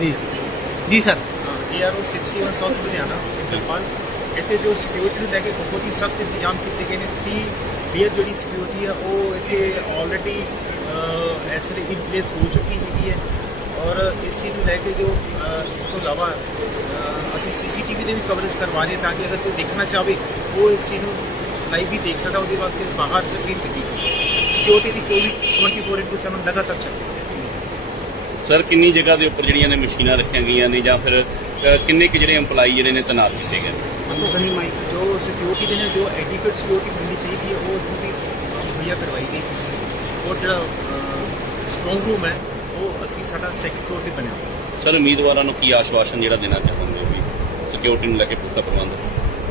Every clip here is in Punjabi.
ਜੀ। ਜੀ ਸਰ। ਏਆਰਓ 61 ਸਾਊਥ ਲੁਧਿਆਣਾ ਫਿਲਹਾਲ ਇੱਥੇ ਜੋ ਸਿਕਿਉਰਿਟੀ ਨੂੰ ਲੈ ਕੇ ਬਹੁਤ ਹੀ ਸਖਤ ਇੰਤਜ਼ਾਮ ਕੀਤੇ ਗਏ ਨੇ 30 ਡੀਅਰ ਜਿਹੜੀ ਸਿਕਿਉਰਿਟੀ ਆ ਉਹ ਇੱਥੇ ਆਲਰੇਡੀ ਐਸਰੇ ਇਨ ਪਲੇਸ ਹੋ ਚੁੱਕੀ ਹੈਗੀ ਹੈ। ਔਰ ਇਸ ਚੀਜ਼ ਨੂੰ ਲੈ ਕੇ ਜੋ ਇਸ ਤੋਂ ਇਲਾਵਾ ਅਹ, ਅਸੀਂ ਸੀਸੀਟੀਵੀ ਦੇ ਵੀ ਕਵਰੇਜ ਕਰਵਾ ਰਹੇ ਤਾਂ ਕਿ ਅਗਰ ਕੋਈ ਦੇਖਣਾ ਚਾਹਵੇ ਉਹ ਇਸ ਚੀਜ਼ ਨੂੰ ਲਾਈਵ ਵੀ ਦੇਖ ਸਕਦਾ ਉਹਦੇ ਵਾਸਤੇ ਬਾਹਰ ਸਕਰੀਨ ਲੱਗੀ ਸਿਕਿਉਰਿਟੀ ਦੀ 24 24/7 ਲਗਾਤਾਰ ਚੱਲ ਰਹੀ ਸਰ ਕਿੰਨੀ ਜਗ੍ਹਾ ਦੇ ਉੱਪਰ ਜਿਹੜੀਆਂ ਨੇ ਮਸ਼ੀਨਾਂ ਰੱਖੀਆਂ ਗਈਆਂ ਨੇ ਜਾਂ ਫਿਰ ਅ, ਕਿੰਨੇ ਕੁ ਜਿਹੜੇ EMPLOYE ਜਿਹੜੇ ਨੇ ਤੈਨਾਤ ਕੀਤੇ ਗਏ ਨੇ हमको गनी माइक जो सिक्योरिटी देने जो एडिक्वेट सिक्योरिटी मिलनी चाहिए थी वो इतनी भी मुहैया करवाई गई और ਜਿਹੜਾ ਸਟਰੋਂਗ ਰੂਮ ਹੈ ਉਹ ਅਸੀਂ ਸਾਡਾ ਸੈਕੰਡ ਫਲੋਰ ਤੇ ਬਣਿਆ ਹੋਇਆ ਸਰ ਉਮੀਦਵਾਰਾਂ ਨੂੰ ਕੀ ਆਸ਼ਵਾਸਨ ਜਿਹੜਾ ਦੇਣਾ ਚਾਹੁੰਦੇ ਹੋ ਵੀ ਸਿਕਿਉਰਿਟੀ ਨੂੰ ਲੈ ਕੇ ਪੁਖਤਾ ਪ੍ਰਬੰਧ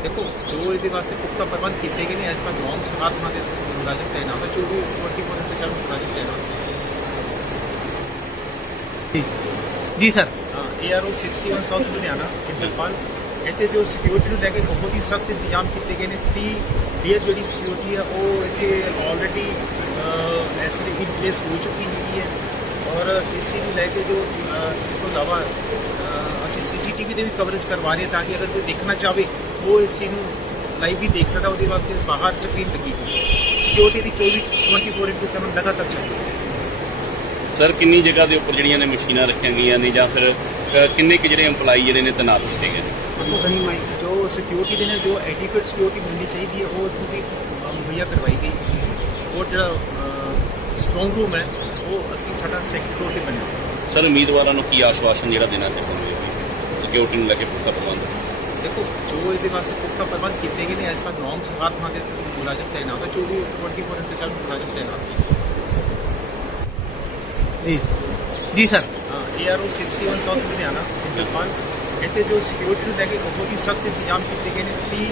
ਦੇਖੋ ਜੋ ਇਹਦੇ ਵਾਸਤੇ ਪੁਖਤਾ ਪ੍ਰਬੰਧ ਕੀਤੇ ਗਏ ਨੇ ਇਸ ਪਰ ਨੌਨ ਸਮਾਰਟ ਥਾਂ ਦੇ ਮੁਲਾਜ਼ਮ ਤੈਨਾਤ ਹੈ 24 24 ਤੇ ਚਾਰ ਮੁਲਾਜ਼ਮ ਤੈਨਾਤ ਜੀ ਜੀ। ਸਰ। ਏਆਰਓ 61 ਸਾਊਥ ਲੁਧਿਆਣਾ ਫਿਲਹਾਲ ਇੱਥੇ ਜੋ ਸਿਕਿਉਰਿਟੀ ਨੂੰ ਲੈ ਕੇ ਬਹੁਤ ਹੀ ਸਖਤ ਇੰਤਜ਼ਾਮ ਕੀਤੇ ਗਏ ਨੇ 30 ਡੀਅਰ ਜਿਹੜੀ ਸਿਕਿਉਰਿਟੀ ਆ ਉਹ ਇੱਥੇ ਆਲਰੇਡੀ ਐਸਰੇ ਇਨ ਪਲੇਸ ਹੋ ਚੁੱਕੀ ਹੈਗੀ ਹੈ। ਔਰ ਇਸ ਚੀਜ਼ ਨੂੰ ਲੈ ਕੇ ਜੋ ਇਸ ਤੋਂ ਇਲਾਵਾ ਅਹ, ਅਸੀਂ ਸੀਸੀਟੀਵੀ ਦੇ ਵੀ ਕਵਰੇਜ ਕਰਵਾ ਰਹੇ ਤਾਂ ਕਿ ਅਗਰ ਕੋਈ ਦੇਖਣਾ ਚਾਹਵੇ ਉਹ ਇਸ ਚੀਜ਼ ਨੂੰ ਲਾਈਵ ਵੀ ਦੇਖ ਸਕਦਾ ਉਹਦੇ ਵਾਸਤੇ ਬਾਹਰ ਸਕਰੀਨ ਲੱਗੀ ਹੋਈ ਹੈ। ਸਿਕਿਉਰਿਟੀ ਦੀ 24 24/7 ਲਗਾਤਾਰ ਚੱਲ ਹੈ। ਸਰ ਕਿੰਨੀ ਜਗ੍ਹਾ ਦੇ ਉੱਪਰ ਜਿਹੜੀਆਂ ਨੇ ਮਸ਼ੀਨਾਂ ਰੱਖੀਆਂ ਗਈਆਂ ਨੇ ਜਾਂ ਫਿਰ ਅ, ਕਿੰਨੇ ਕੁ ਜਿਹੜੇ EMPLOYE ਜਿਹੜੇ ਨੇ ਤੈਨਾਤ ਕੀਤੇ ਗਏ ਨੇ हमको गनी माइक जो सिक्योरिटी देने जो एडिक्वेट सिक्योरिटी मिलनी चाहिए थी वो इतनी भी ਮੁਹੱਈਆ ਕਰਵਾਈ ਗਈ ਔਰ ਜਿਹੜਾ ਸਟਰੋਂਗ ਰੂਮ ਹੈ ਉਹ ਅਸੀਂ ਸਾਡਾ ਸੈਕੰਡ ਫਲੋਰ ਤੇ ਬਣਿਆ ਹੋਇਆ ਸਰ ਉਮੀਦਵਾਰਾਂ ਨੂੰ ਕੀ ਆਸ਼ਵਾਸਨ ਜਿਹੜਾ ਦੇਣਾ ਚਾਹੁੰਦੇ ਹੋ ਵੀ ਸਿਕਿਉਰਿਟੀ ਨੂੰ ਲੈ ਕੇ ਪੁਖਤਾ ਪ੍ਰਬੰਧ ਦੇਖੋ ਜੋ ਇਹਦੇ ਵਾਸਤੇ ਪੁਖਤਾ ਪ੍ਰਬੰਧ ਕੀਤੇ ਗਏ ਨੇ ਇਸ ਪਰ ਨੌਨ ਸਮਾਰਟ ਥਾਂ ਦੇ ਮੁਲਾਜ਼ਮ ਤੈਨਾਤ ਹੈ 24 24 ਤੇ ਚਾਰ ਮੁਲਾਜ਼ਮ ਤੈਨਾਤ ਜੀ ਜੀ ਸਰ ਏਆਰਓ 61 ਸਾਊਥ ਲੁਧਿਆਣਾ ਫਿਲਹਾਲ ਇੱਥੇ ਜੋ ਸਿਕਿਉਰਿਟੀ ਨੂੰ ਲੈ ਕੇ ਬਹੁਤ ਹੀ ਸਖਤ ਇੰਤਜ਼ਾਮ ਕੀਤੇ ਗਏ ਨੇ ਕਿ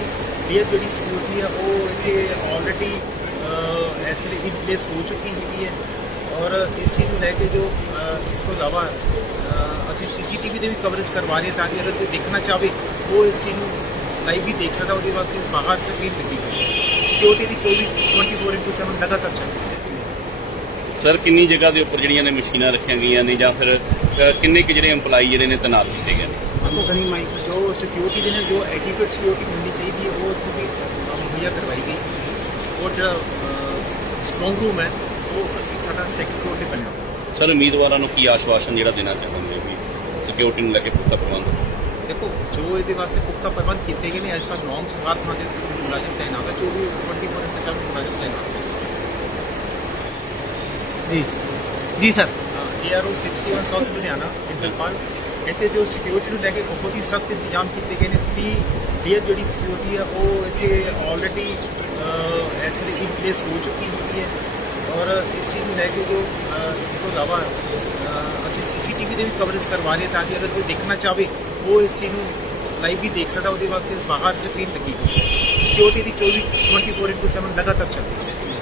ਡੀਅਰ ਜਿਹੜੀ ਸਿਕਿਉਰਿਟੀ ਹੈ ਉਹ ਇੱਥੇ ਆਲਰੇਡੀ ਐਸਰੇ ਇਨ ਪਲੇਸ ਹੋ ਚੁੱਕੀ ਹੈਗੀ ਹੈ ਔਰ ਇਸ ਚੀਜ਼ ਨੂੰ ਲੈ ਕੇ ਜੋ ਇਸ ਤੋਂ ਇਲਾਵਾ ਅਹ, ਅਸੀਂ ਸੀਸੀਟੀਵੀ ਦੇ ਵੀ ਕਵਰੇਜ ਕਰਵਾ ਰਹੇ ਤਾਂ ਕਿ ਅਗਰ ਕੋਈ ਦੇਖਣਾ ਚਾਹੇ ਉਹ ਇਸ ਚੀਜ਼ ਨੂੰ ਲਾਈਵ ਵੀ ਦੇਖ ਸਕਦਾ ਉਹਦੇ ਵਾਸਤੇ ਬਾਹਰ ਸਕਰੀਨ ਲੱਗੀ ਹੋਈ ਹੈ ਸਿਕਿਉਰਿਟੀ ਦੀ 24 24/7 ਲਗਾਤਾਰ ਚੱਲ ਰਹੀ ਹੈ ਸਰ ਕਿੰਨੀ ਜਗ੍ਹਾ ਦੇ ਉੱਪਰ ਜਿਹੜੀਆਂ ਨੇ ਮਸ਼ੀਨਾਂ ਰੱਖੀਆਂ ਗਈਆਂ ਨੇ ਜਾਂ ਫਿਰ ਅ, ਕਿੰਨੇ ਕੁ ਜਿਹੜੇ EMPLOYE ਜਿਹੜੇ ਨੇ ਤੈਨਾਤ ਕੀਤੇ ਗਏ ਨੇ हमको गनी माइक जो सिक्योरिटी देने जो एडिक्वेट सिक्योरिटी मिलनी चाहिए थी वो इतनी भी मुहैया करवाई गई और ਜਿਹੜਾ ਸਟਰੋਂਗ ਰੂਮ ਹੈ ਉਹ ਅਸੀਂ ਸਾਡਾ ਸੈਕੰਡ ਫਲੋਰ ਤੇ ਬਣਿਆ ਹੋਇਆ ਸਰ ਉਮੀਦਵਾਰਾਂ ਨੂੰ ਕੀ ਆਸ਼ਵਾਸਨ ਜਿਹੜਾ ਦੇਣਾ ਚਾਹੁੰਦੇ ਹੋ ਵੀ ਸਿਕਿਉਰਿਟੀ ਨੂੰ ਲੈ ਕੇ ਪੁਖਤਾ ਪ੍ਰਬੰਧ ਦੇਖੋ ਜੋ ਇਹਦੇ ਵਾਸਤੇ ਪੁਖਤਾ ਪ੍ਰਬੰਧ ਕੀਤੇ ਗਏ ਨੇ ਇਸ ਪਰ ਨੌਨ ਸਮਾਰਟ ਥਾਂ ਦੇ ਮੁਲਾਜ਼ਮ ਤੈਨਾਤ ਹੈ 24 24 ਤੇ ਚਾਰ ਮੁਲਾਜ਼ਮ ਤੈਨਾਤ ਜੀ। ਜੀ sir. ARO 61 south Ludhiana Inderpal ਇੱਥੇ ਜੋ ਸਿਕਿਉਰਿਟੀ ਨੂੰ ਲੈ ਕੇ ਬਹੁਤ ਹੀ ਸਖਤ ਇੰਤਜ਼ਾਮ ਕੀਤੇ ਗਏ ਨੇ 30 ਡੀਅਰ ਜਿਹੜੀ ਸਿਕਿਉਰਿਟੀ ਹੈ ਉਹ ਇੱਥੇ ਆਲਰੇਡੀ ਐਸਰੇ ਇਨ ਪਲੇਸ ਹੋ ਚੁੱਕੀ ਹੈਗੀ ਹੈ। ਔਰ ਇਸ ਚੀਜ਼ ਨੂੰ ਲੈ ਕੇ ਜੋ ਇਸ ਤੋਂ ਇਲਾਵਾ ਅਹ, ਅਸੀਂ ਸੀਸੀਟੀਵੀ ਦੇ ਵੀ ਕਵਰੇਜ ਕਰਵਾ ਰਹੇ ਤਾਂ ਕਿ ਅਗਰ ਕੋਈ ਦੇਖਣਾ ਚਾਹੇ ਉਹ ਇਸ ਚੀਜ਼ ਨੂੰ ਲਾਈਵ ਵੀ ਦੇਖ ਸਕਦਾ ਉਹਦੇ ਵਾਸਤੇ ਬਾਹਰ ਸਕਰੀਨ ਲੱਗੀ ਹੋਈ ਹੈ। ਸਿਕਿਉਰਿਟੀ ਦੀ 24 24/7 ਲਗਾਤਾਰ ਚੱਲ ਰਹੀ ਹੈ।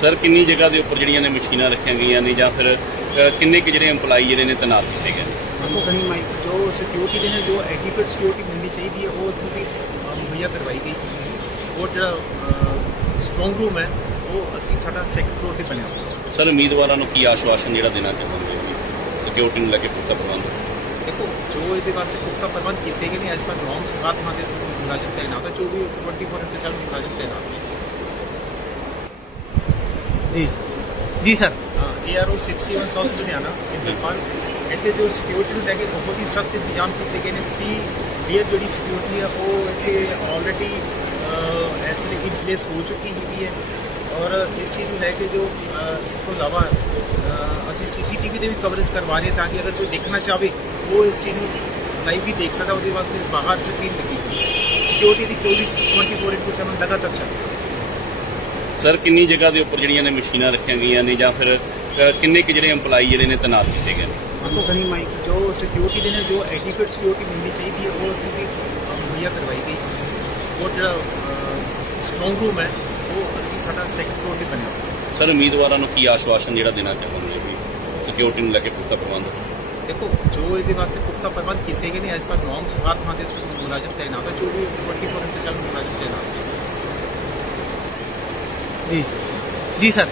ਸਰ ਕਿੰਨੀ ਜਗ੍ਹਾ ਦੇ ਉੱਪਰ ਜਿਹੜੀਆਂ ਨੇ ਮਸ਼ੀਨਾਂ ਰੱਖੀਆਂ ਗਈਆਂ ਨੇ ਜਾਂ ਫਿਰ ਅ, ਕਿੰਨੇ ਕੁ ਜਿਹੜੇ EMPLOYE ਜਿਹੜੇ ਨੇ ਤੈਨਾਤ ਕੀਤੇ ਗਏ ਨੇ हमको गनी माइक जो सिक्योरिटी देने जो एडिक्वेट सिक्योरिटी मिलनी चाहिए थी वो इतनी भी ਮੁਹੱਈਆ ਕਰਵਾਈ ਗਈ ਔਰ ਜਿਹੜਾ ਸਟਰੋਂਗ ਰੂਮ ਹੈ ਉਹ ਅਸੀਂ ਸਾਡਾ ਸੈਕੰਡ ਫਲੋਰ ਤੇ ਬਣਿਆ ਹੋਇਆ ਸਰ ਉਮੀਦਵਾਰਾਂ ਨੂੰ ਕੀ ਆਸ਼ਵਾਸਨ ਜਿਹੜਾ ਦੇਣਾ ਚਾਹੁੰਦੇ ਹੋ ਵੀ ਸਿਕਿਉਰਿਟੀ ਨੂੰ ਲੈ ਕੇ ਪੁਖਤਾ ਪ੍ਰਬੰਧ ਦੇਖੋ ਜੋ ਇਹਦੇ ਵਾਸਤੇ ਪੁਖਤਾ ਪ੍ਰਬੰਧ ਕੀਤੇ ਗਏ ਨੇ ਇਸ ਪਰ ਨੌਨ ਸਮਾਰਟ ਥਾਂ ਦੇ ਮੁਲਾਜ਼ਮ ਤੈਨਾਤ ਹੈ 24 24 ਤੇ ਚਾਰ ਮੁਲਾਜ਼ਮ ਤੈਨਾਤ ਜੀ। ਜੀ ਸਰ। ਏਆਰਓ 61 ਸਾਊਥ ਲੁਧਿਆਣਾ ਫਿਲਹਾਲ ਇੱਥੇ ਜੋ ਸਿਕਿਉਰਿਟੀ ਨੂੰ ਲੈ ਕੇ ਬਹੁਤ ਹੀ ਸਖਤ ਇੰਤਜ਼ਾਮ ਕੀਤੇ ਗਏ ਨੇ 30 ਡੀਅਰ ਜਿਹੜੀ ਸਿਕਿਉਰਿਟੀ ਆ ਉਹ ਇੱਥੇ ਆਲਰੇਡੀ ਐਸਰੇ ਇਨ ਪਲੇਸ ਹੋ ਚੁੱਕੀ ਹੈਗੀ ਹੈ। ਔਰ ਇਸ ਚੀਜ਼ ਨੂੰ ਲੈ ਕੇ ਜੋ ਇਸ ਤੋਂ ਇਲਾਵਾ ਅਹ, ਅਸੀਂ ਸੀਸੀਟੀਵੀ ਦੇ ਵੀ ਕਵਰੇਜ ਕਰਵਾ ਰਹੇ ਤਾਂ ਕਿ ਅਗਰ ਕੋਈ ਦੇਖਣਾ ਚਾਹਵੇ ਉਹ ਇਸ ਚੀਜ਼ ਨੂੰ ਲਾਈਵ ਵੀ ਦੇਖ ਸਕਦਾ ਉਹਦੇ ਵਾਸਤੇ ਬਾਹਰ ਸਕਰੀਨ ਲੱਗੀ ਹੋਈ ਹੈ। ਸਿਕਿਉਰਿਟੀ ਦੀ 24 24/7 ਲਗਾਤਾਰ ਚੱਲ ਰਹੀ ਸਰ ਕਿੰਨੀ ਜਗ੍ਹਾ ਦੇ ਉੱਪਰ ਜਿਹੜੀਆਂ ਨੇ ਮਸ਼ੀਨਾਂ ਰੱਖੀਆਂ ਗਈਆਂ ਨੇ ਜਾਂ ਫਿਰ ਅ, ਕਿੰਨੇ ਕੁ ਜਿਹੜੇ EMPLOYE ਜਿਹੜੇ ਨੇ ਤੈਨਾਤ ਕੀਤੇ ਗਏ ਨੇ हमको गनी माइक जो सिक्योरिटी देने जो एडिक्वेट सिक्योरिटी मिलनी चाहिए थी वो इतनी भी मुहैया करवाई गई और ਜਿਹੜਾ ਸਟਰੋਂਗ ਰੂਮ ਹੈ ਉਹ ਅਸੀਂ ਸਾਡਾ ਸੈਕੰਡ ਫਲੋਰ ਤੇ ਬਣਿਆ ਹੋਇਆ ਸਰ ਉਮੀਦਵਾਰਾਂ ਨੂੰ ਕੀ ਆਸ਼ਵਾਸਨ ਜਿਹੜਾ ਦੇਣਾ ਚਾਹੁੰਦੇ ਹੋ ਵੀ ਸਿਕਿਉਰਿਟੀ ਨੂੰ ਲੈ ਕੇ ਪੁਖਤਾ ਪ੍ਰਬੰਧ ਦੇਖੋ ਜੋ ਇਹਦੇ ਵਾਸਤੇ ਪੁਖਤਾ ਪ੍ਰਬੰਧ ਕੀਤੇ ਗਏ ਨੇ ਇਸ ਪਰ ਨੌਨ ਸਮਾਰਟ ਥਾਂ ਦੇ ਮੁਲਾਜ਼ਮ ਤੈਨਾਤ ਹੈ 24 24 ਜੀ। ਜੀ ਸਰ।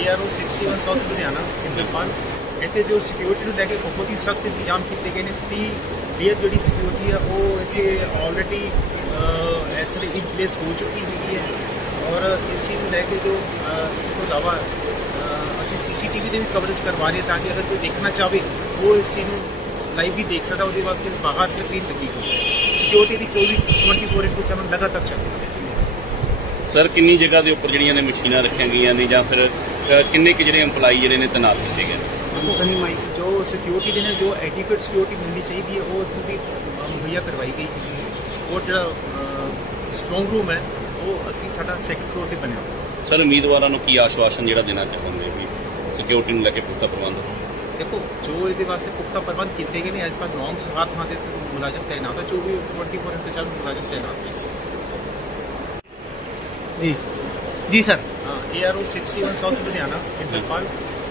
ਏਆਰਓ 61 ਸਾਊਥ ਲੁਧਿਆਣਾ ਫਿਲਹਾਲ ਇੱਥੇ ਜੋ ਸਿਕਿਉਰਿਟੀ ਨੂੰ ਲੈ ਕੇ ਬਹੁਤ ਹੀ ਸਖਤ ਇੰਤਜ਼ਾਮ ਕੀਤੇ ਗਏ ਨੇ 30 ਡੀਅਰ ਜਿਹੜੀ ਸਿਕਿਉਰਿਟੀ ਆ ਉਹ ਇੱਥੇ ਆਲਰੇਡੀ ਐਸਲੀ ਇਨ ਪਲੇਸ ਹੋ ਚੁੱਕੀ ਹੈਗੀ ਹੈ। ਔਰ ਇਸ ਚੀਜ਼ ਨੂੰ ਲੈ ਕੇ ਜੋ ਇਸ ਤੋਂ ਇਲਾਵਾ ਅਹ, ਅਸੀਂ ਸੀਸੀਟੀਵੀ ਦੇ ਵੀ ਕਵਰੇਜ ਕਰਵਾ ਰਹੇ ਹਾਂ ਤਾਂ ਕਿ ਅਗਰ ਕੋਈ ਦੇਖਣਾ ਚਾਹੇ ਉਹ ਇਸ ਚੀਜ਼ ਨੂੰ ਲਾਈਵ ਵੀ ਦੇਖ ਸਕਦਾ ਉਹਦੇ ਵਾਸਤੇ ਬਾਹਰ ਸਕਰੀਨ ਲੱਗੀ ਹੋਈ ਹੈ। ਸਿਕਿਉਰਿਟੀ ਦੀ 24 24/7 ਲਗਾਤਾਰ ਚੱਲ ਰਹੀ ਹੈ। ਸਰ ਕਿੰਨੀ ਜਗ੍ਹਾ ਦੇ ਉੱਪਰ ਜਿਹੜੀਆਂ ਨੇ ਮਸ਼ੀਨਾਂ ਰੱਖੀਆਂ ਗਈਆਂ ਨੇ ਜਾਂ ਫਿਰ ਅ, ਕਿੰਨੇ ਕੁ ਜਿਹੜੇ EMPLOYE ਜਿਹੜੇ ਨੇ ਤੈਨਾਤ ਕੀਤੇ ਗਏ ਨੇ? ਦੇਖੋ ਜੋ ਸਿਕਿਉਰਿਟੀ ਦੇ ਨੇ ਜੋ ਐਡਿਕੁਏਟ ਸਿਕਿਉਰਿਟੀ ਮਿਲਣੀ ਚਾਹੀਦੀ ਹੈ ਉਹ ਇੱਥੋਂ ਦੀ ਅ, ਮੁਹੱਈਆ ਕਰਵਾਈ ਗਈ ਹੈ। ਔਰ ਜਿਹੜਾ ਸਟਰੋਂਗ ਰੂਮ ਹੈ ਉਹ ਅਸੀਂ ਸਾਡਾ ਸੈਕੰਡ ਫਲੋਰ ਤੇ ਬਣਿਆ ਹੋਇਆ। ਸਰ ਉਮੀਦਵਾਰਾਂ ਨੂੰ ਕੀ ਆਸ਼ਵਾਸਨ ਜਿਹੜਾ ਦੇਣਾ ਚਾਹੁੰਦੇ ਵੀ ਸਿਕਿਉਰਿਟੀ ਨੂੰ ਲੈ ਕੇ ਪੁਖਤਾ ਪ੍ਰਬੰਧ? ਦੇਖੋ ਜੋ ਇਹਦੇ ਵਾਸਤੇ ਪੁਖਤਾ ਪ੍ਰਬੰਧ ਕੀਤੇ ਗਏ ਨੇ ਐਸ ਪਰ ਨੌਰਮਸ ਹਰ ਥਾਂ ਤੇ ਮੁਲਾਜ਼ਮ ਤਾਇਨਾਤ ਹੈ 24 24 ਇੰਟੂ 7 ਮੁਲਾਜ਼ਮ ਤਾਇਨਾਤ ਹੈ। ਜੀ। ਜੀ ਸਰ। ਹਾਂ ਏਆਰਓ 61 ਸਾਊਥ ਲੁਧਿਆਣਾ ਇੰਦਰਪਾਲ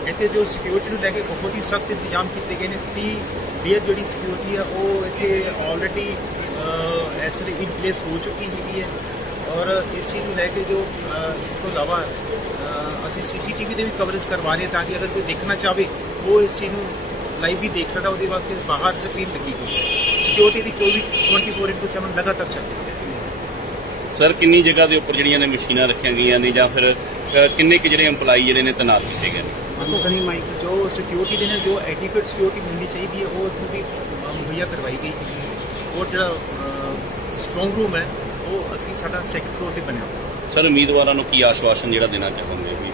ਇੱਥੇ ਜੋ ਸਿਕਿਉਰਿਟੀ ਨੂੰ ਲੈ ਕੇ ਬਹੁਤ ਹੀ ਸਖਤ ਇੰਤਜ਼ਾਮ ਕੀਤੇ ਗਏ ਨੇ 30 ਡੀਅਰ ਜਿਹੜੀ ਸਿਕਿਉਰਿਟੀ ਆ ਉਹ ਇੱਥੇ ਆਲਰੇਡੀ ਐਸਲੀ ਇਨ ਪਲੇਸ ਹੋ ਚੁੱਕੀ ਹੈਗੀ ਹੈ। ਔਰ ਇਸ ਚੀਜ਼ ਨੂੰ ਲੈ ਕੇ ਜੋ ਇਸ ਤੋਂ ਇਲਾਵਾ ਅਹ, ਅਸੀਂ ਸੀਸੀਟੀਵੀ ਦੇ ਵੀ ਕਵਰੇਜ ਕਰਵਾ ਰਹੇ ਹਾਂ ਤਾਂ ਕਿ ਅਗਰ ਕੋਈ ਦੇਖਣਾ ਚਾਹਵੇ ਉਹ ਇਸ ਚੀਜ਼ ਨੂੰ ਲਾਈਵ ਵੀ ਦੇਖ ਸਕਦਾ ਉਹਦੇ ਵਾਸਤੇ ਬਾਹਰ ਸਕਰੀਨ ਲੱਗੀ ਹੋਈ ਹੈ। ਸਿਕਿਉਰਿਟੀ ਦੀ 24 24/7 ਲਗਾਤਾਰ ਚੱਲ ਰਹੀ ਹੈ। ਸਰ ਕਿੰਨੀ ਜਗ੍ਹਾ ਦੇ ਉੱਪਰ ਜਿਹੜੀਆਂ ਨੇ ਮਸ਼ੀਨਾਂ ਰੱਖੀਆਂ ਗਈਆਂ ਨੇ ਜਾਂ ਫਿਰ ਅ, ਕਿੰਨੇ ਕੁ ਜਿਹੜੇ EMPLOYE ਜਿਹੜੇ ਨੇ ਤੈਨਾਤ ਕੀਤੇ ਗਏ ਨੇ? ਜੋ ਸਿਕਿਉਰਿਟੀ ਦੇ ਨੇ ਜੋ ਐਡਿਕੁਏਟ ਸਿਕਿਉਰਿਟੀ ਮਿਲਣੀ ਚਾਹੀਦੀ ਹੈ ਉਹ ਇੱਥੋਂ ਦੀ ਅ, ਮੁਹੱਈਆ ਕਰਵਾਈ ਗਈ ਹੈ। ਔਰ ਜਿਹੜਾ ਸਟਰੋਂਗ ਰੂਮ ਹੈ ਉਹ ਅਸੀਂ ਸਾਡਾ ਸੈਕੰਡ ਫਲੋਰ ਤੇ ਬਣਿਆ ਹੋਇਆ। ਸਰ ਉਮੀਦਵਾਰਾਂ ਨੂੰ ਕੀ ਆਸ਼ਵਾਸਨ ਜਿਹੜਾ ਦੇਣਾ ਚਾਹੁੰਦੇ ਵੀ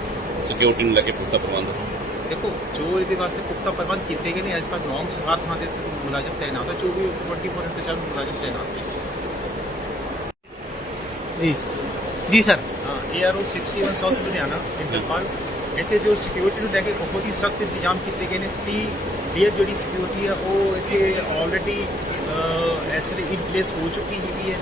ਸਿਕਿਉਰਿਟੀ ਨੂੰ ਲੈ ਕੇ ਪੁਖਤਾ ਪ੍ਰਬੰਧ? ਦੇਖੋ ਜੋ ਇਹਦੇ ਵਾਸਤੇ ਪੁਖਤਾ ਪ੍ਰਬੰਧ ਕੀਤੇ ਗਏ ਨੇ ਐਸ ਪਰ ਨੌਰਮਸ ਹਰ ਥਾਂ ਤੇ ਮੁਲਾਜ਼ਮ ਤਾਇਨਾਤ ਹੈ 24 24 ਇੰਟੂ 7 ਮੁਲਾਜ਼ਮ ਤਾਇਨਾਤ ਹੈ। ਜੀ। ਜੀ, sir. ARO 61 south Ludhiana Inderpal ਇੱਥੇ ਜੋ ਸਿਕਿਉਰਿਟੀ ਨੂੰ ਲੈ ਕੇ ਬਹੁਤ ਹੀ ਸਖਤ ਇੰਤਜ਼ਾਮ ਕੀਤੇ ਗਏ ਨੇ 30 ਡੀਅਰ ਜਿਹੜੀ ਸਿਕਿਉਰਿਟੀ ਆ, ਉਹ ਇੱਥੇ ਆਲਰੇਡੀ ਐਸਲੀ ਇਨ ਪਲੇਸ ਹੋ ਚੁੱਕੀ ਹੈਗੀ ਹੈ।